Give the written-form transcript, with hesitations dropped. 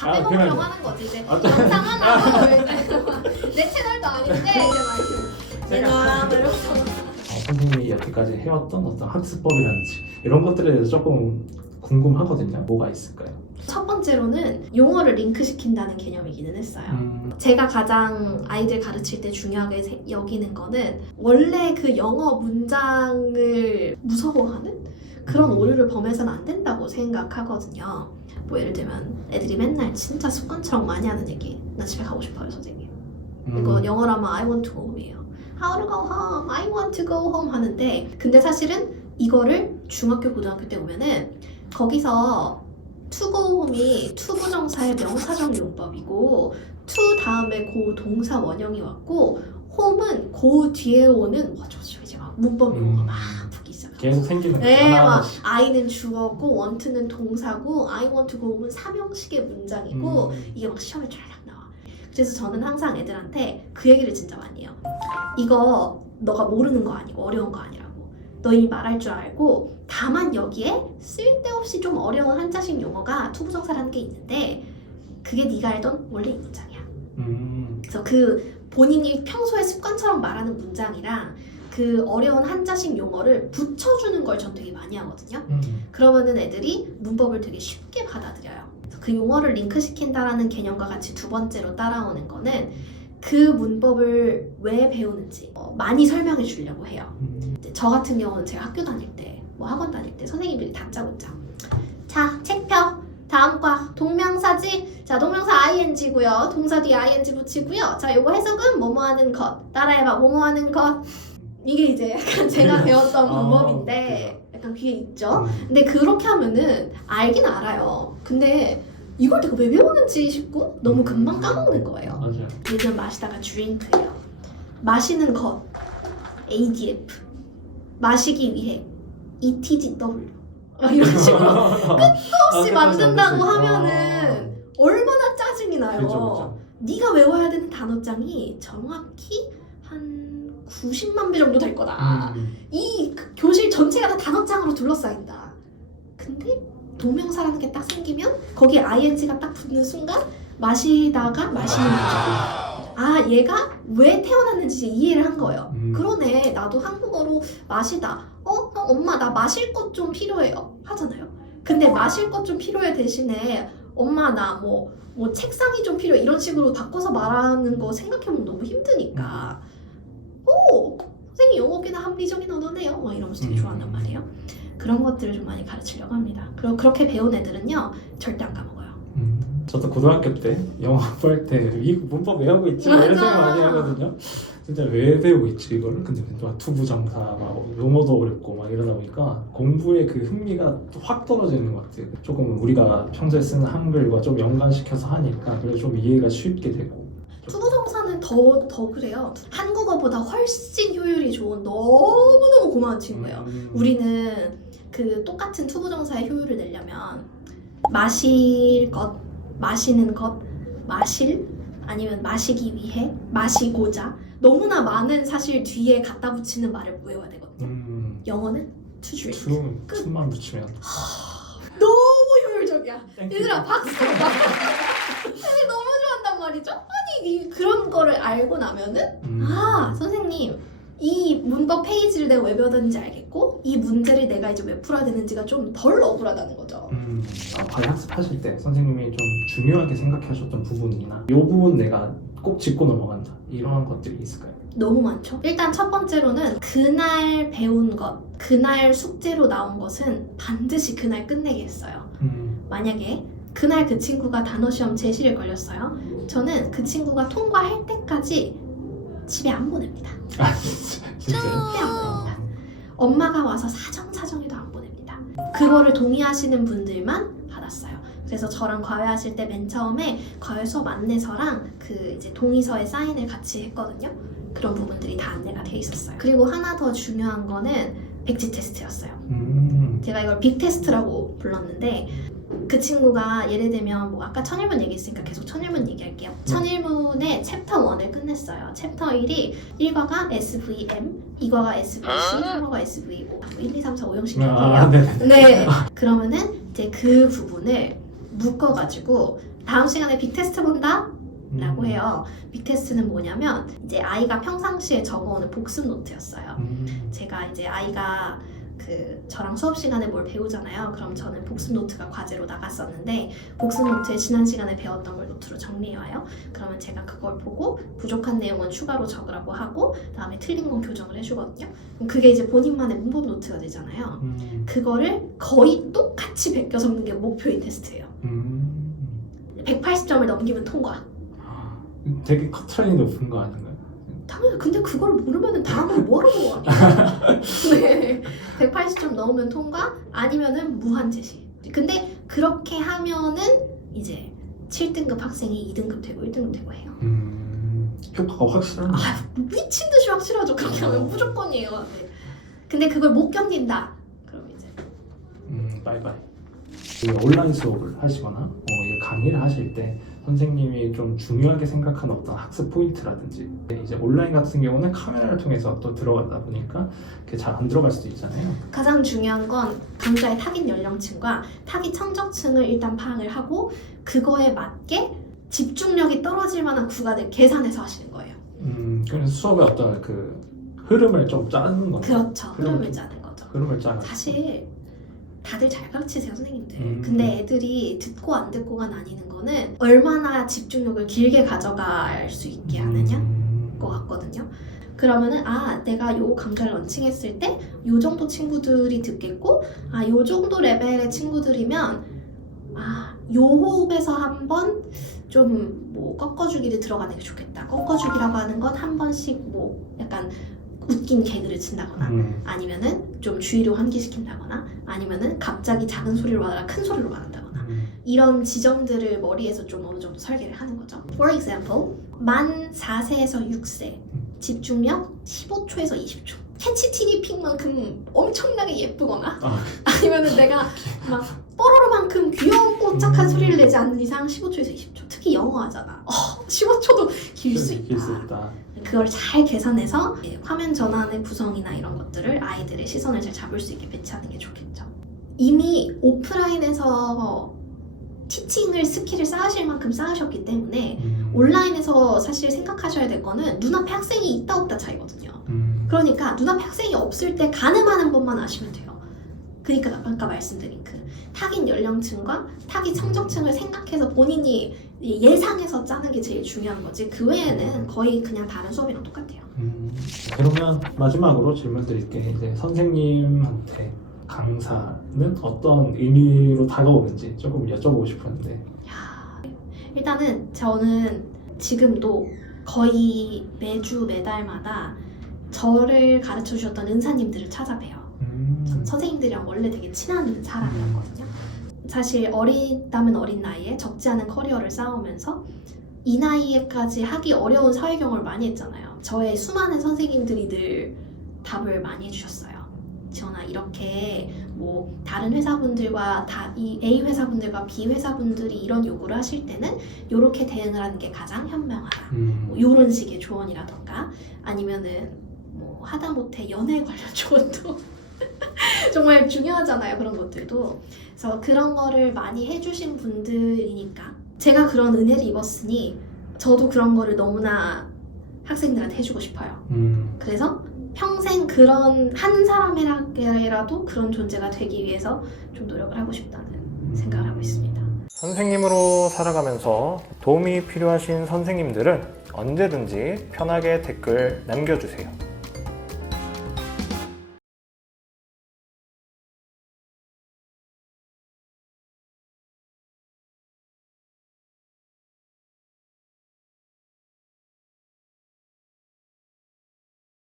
다 빼먹으려고 하는 거지. 이제 영상 하나로 내 채널도 아닌데 이제 막 내가 이러면서 선생님이 여태까지 해왔던 어떤 학습법이라든지 이런 것들에 대해서 조금 궁금하거든요. 뭐가 있을까요? 첫 번째로는 용어를 링크시킨다는 개념이기는 했어요. 제가 가장 아이들 가르칠 때 중요하게 여기는 거는 원래 그 영어 문장을 무서워하는 그런 오류를 범해서는 안 된다고 생각하거든요. 뭐 예를 들면 애들이 맨날 진짜 습관처럼 많이 하는 얘기, 나 집에 가고 싶어요 선생님. 이거 영어라면 I want to go home이에요. How to go home, I want to go home 하는데, 근데 사실은 이거를 중학교 고등학교 때 보면은 거기서 to go home이 to 부정사의 명사적 용법이고 to 다음에 고 동사 원형이 왔고 home은 고 뒤에 오는 이제 막 문법 용어가 막 붙기 시작해요. 계속 생기는 네, 막 하나하나씩. I는 주어고 want는 동사고 I want to go home은 삼형식의 문장이고 이게 막 시험에 쫙 나와. 그래서 저는 항상 애들한테 그 얘기를 진짜 많이 해요. 이거 너가 모르는 거 아니고 어려운 거 아니라고. 너 이미 말할 줄 알고, 다만 여기에 쓸데없이 좀 어려운 한자식 용어가 투부정사라는 게 있는데 그게 네가 알던 원래 이 문장이야. 그래서 그 본인이 평소에 습관처럼 말하는 문장이랑 그 어려운 한자식 용어를 붙여주는 걸 전 되게 많이 하거든요. 그러면은 애들이 문법을 되게 쉽게 받아들여요. 그래서 그 용어를 링크시킨다라는 개념과 같이 두 번째로 따라오는 거는 그 문법을 왜 배우는지 많이 설명해 주려고 해요. 저 같은 경우는 제가 학교 다닐 때, 뭐 학원 다닐 때 선생님들이 다짜고짜 자, 책 펴. 다음 과 동명사지. 자, 동명사 ing고요. 동사 뒤에 ing 붙이고요. 자, 요거 해석은 뭐뭐 하는 것. 따라해봐. 뭐뭐 하는 것. 이게 이제 약간 제가 배웠던 방법인데 약간 귀에 있죠? 근데 그렇게 하면은 알긴 알아요. 근데 이걸 내가 왜 배우는지 싶고 너무 금방 까먹는 거예요. 맞아요. 예전 마시다가 drink예요. 마시는 것 ADF, 마시기 위해 ETGW 이런 식으로 끝도 없이 만든다고 하면은 얼마나 짜증이 나요. 그렇죠. 네가 외워야 되는 단어장이 정확히 한 90만 배 정도 될 거다. 이 교실 전체가 다 단어장으로 둘러싸인다. 근데 동명사라는 게 딱 생기면 거기에 ing가 딱 붙는 순간 마시다가 마시는 거죠. 아, 얘가 왜 태어났는지 이해를 한 거예요. 그러네, 나도 한국어로 마시다. 엄마 나 마실 것 좀 필요해요 하잖아요. 근데 마실 것 좀 필요해 대신에 엄마 나 뭐 책상이 좀 필요해 이런 식으로 바꿔서 말하는 거 생각해보면 너무 힘드니까 선생님 영어계나 합리적인 언어네요 막 이러면서 되게 좋아한단 말이에요. 그런 것들을 좀 많이 가르치려고 합니다. 그리고 그렇게 배운 애들은요 절대 안 까먹어요. 저도 고등학교 때 영어 공부할 때 이 문법 외우고 있지 이런 생각 많이 하거든요. 진짜 왜 배우고 있지 이거를. 근데 또 투부정사 막 용어도 어렵고 막 이러다 보니까 공부에 그 흥미가 확 떨어지는 것 같아요. 조금 우리가 평소에 쓰는 한글과 좀 연관시켜서 하니까 그래서 좀 이해가 쉽게 되고. 투부정사는 더 그래요. 한국어보다 훨씬 효율이 좋은 너무너무 고마운 친구예요. 우리는 그 똑같은 투부정사의 효율을 내려면 마실 것, 마시는 것, 마실, 아니면 마시기 위해, 마시고자 너무나 많은 사실 뒤에 갖다 붙이는 말을 외워야 되거든요. 영어는 to drink. 투만 붙이면 너무 효율적이야. 얘들아 박수. 사실 너무 좋아한단 말이죠. 아니 그런 거를 알고 나면은 아 선생님 이 문법 페이지를 내가 왜 배웠는지 알겠고 이 문제를 내가 이제 왜 풀어야 되는지가 좀 덜 억울하다는 거죠. 과외 학습하실 때 선생님이 좀 중요하게 생각하셨던 부분이나 이 부분 내가 꼭 짚고 넘어간다 이런 것들이 있을까요? 너무 많죠. 일단 첫 번째로는 그날 배운 것, 그날 숙제로 나온 것은 반드시 그날 끝내게 했어요. 만약에 그날 그 친구가 단어 시험 제시를 걸렸어요. 저는 그 친구가 통과할 때까지 집에 안 보냅니다. 아 진짜요? 절대 안 보냅니다. 엄마가 와서 사정사정해도 안 보냅니다. 그거를 동의하시는 분들만 받았어요. 그래서 저랑 과외하실 때 맨 처음에 과외 수업 안내서랑 그 이제 동의서에 사인을 같이 했거든요. 그런 부분들이 다 안내가 돼 있었어요. 그리고 하나 더 중요한 거는 백지 테스트였어요. 제가 이걸 빅 테스트라고 불렀는데 그 친구가 예를 들면 뭐 아까 천일문 얘기했으니까 계속 천일문 얘기할게요. 천일문의 챕터 1을 끝냈어요. 챕터 1이 1과가 SVM, 2과가 SVC, 3과가 SVO 1, 2, 3, 4, 5형식 할게요. 네. 그러면은 이제 그 부분을 묶어가지고 다음 시간에 빅테스트 본다? 라고 해요. 빅테스트는 뭐냐면 이제 아이가 평상시에 적어오는 복습 노트였어요. 제가 이제 아이가 저랑 수업 시간에 뭘 배우잖아요. 그럼 저는 복습 노트가 과제로 나갔었는데 복습 노트에 지난 시간에 배웠던 걸 노트로 정리해와요. 그러면 제가 그걸 보고 부족한 내용은 추가로 적으라고 하고 그다음에 틀린 건 교정을 해주거든요. 그럼 그게 이제 본인만의 문법 노트가 되잖아요. 그거를 거의 똑같이 베껴 적는 게 목표인 테스트예요. 180점을 넘기면 통과. 되게 커트라인이 높은 거 아닌가요? 당연히 근데 그걸 모르면은 다음에 뭐하러 와? 네, 180점 넘으면 통과 아니면은 무한 제시. 근데 그렇게 하면은 이제 7등급 학생이 2등급 되고 1등급 되고 해요. 효과가 확실하네. 미친 듯이 확실하죠. 그렇게 하면 무조건이에요. 네. 근데 그걸 못 견딘다. 그럼 이제 바이바이. 온라인 수업을 하시거나 강의를 하실 때 선생님이 좀 중요하게 생각하는 어떤 학습 포인트라든지 이제 온라인 같은 경우는 카메라를 통해서 또 들어가다 보니까 그게 잘 안 들어갈 수도 있잖아요. 가장 중요한 건 강좌의 타깃 연령층과 타깃 청적층을 일단 파악을 하고 그거에 맞게 집중력이 떨어질 만한 구간을 계산해서 하시는 거예요. 그래서 수업의 어떤 그 흐름을 좀 짜는 거죠. 그렇죠. 흐름을 짜는 거죠. 흐름을 짜는. 사실 다들 잘 가르치세요, 선생님들. 근데 애들이 듣고 안 듣고가 나뉘는 거는 얼마나 집중력을 길게 가져갈 수 있게 하느냐 것 같거든요. 그러면은 내가 요 강좌를 런칭했을 때 요 정도 친구들이 듣겠고 요 정도 레벨의 친구들이면 요 호흡에서 한번 좀 뭐 꺾어주기를 들어가는 게 좋겠다. 꺾어주기라고 하는 건 한 번씩 뭐 약간 웃긴 개그를 친다거나 아니면은 좀 주의를 환기시킨다거나 아니면은 갑자기 작은 소리로 말하다가 큰 소리로 말한다거나 이런 지점들을 머리에서 좀 어느 정도 설계를 하는 거죠. For example, 만 4세에서 6세 집중력 15초에서 20초. 캐치티니 픽만큼 엄청나게 예쁘거나 아니면은 내가 막 뽀로로만큼 귀여운 뽀짝한 소리를 내지 않는 이상 15초에서 20초. 특히 영어 하잖아. 15초도 길 수 있다. 그걸 잘 계산해서 화면 전환의 구성이나 이런 것들을 아이들의 시선을 잘 잡을 수 있게 배치하는 게 좋겠죠. 이미 오프라인에서 티칭을 스킬을 쌓으실 만큼 쌓으셨기 때문에 온라인에서 사실 생각하셔야 될 거는 눈앞에 학생이 있다 없다 차이거든요. 그러니까 눈앞에 학생이 없을 때 가늠하는 법만 아시면 돼요. 그러니까 아까 말씀드린 그 타깃 연령층과 타깃 청적층을 생각해서 본인이 예상해서 짜는 게 제일 중요한 거지 그 외에는 거의 그냥 다른 수업이랑 똑같아요. 그러면 마지막으로 질문 드릴게. 이제 선생님한테 강사는 어떤 의미로 다가오는지 조금 여쭤보고 싶었는데. 일단은 저는 지금도 거의 매주 매달마다 저를 가르쳐 주셨던 은사님들을 찾아봬요. 선생님들이랑 원래 되게 친한 사람이었거든요. 사실 어리다면 어린 나이에 적지 않은 커리어를 쌓으면서 이 나이에까지 하기 어려운 사회 경험을 많이 했잖아요. 저의 수많은 선생님들이 늘 답을 많이 해주셨어요. 지원아, 이렇게 뭐 다른 회사분들과 이 A 회사분들과 B 회사분들이 이런 요구를 하실 때는 이렇게 대응을 하는 게 가장 현명하다. 뭐 이런 식의 조언이라던가 아니면은 뭐 하다못해 연애 관련 조언도 정말 중요하잖아요. 그런 것들도. 그래서 그런 거를 많이 해주신 분들이니까 제가 그런 은혜를 입었으니 저도 그런 거를 너무나 학생들한테 해주고 싶어요. 그래서 평생 그런 한 사람에게라도 그런 존재가 되기 위해서 좀 노력을 하고 싶다는 생각을 하고 있습니다. 선생님으로 살아가면서 도움이 필요하신 선생님들은 언제든지 편하게 댓글 남겨주세요.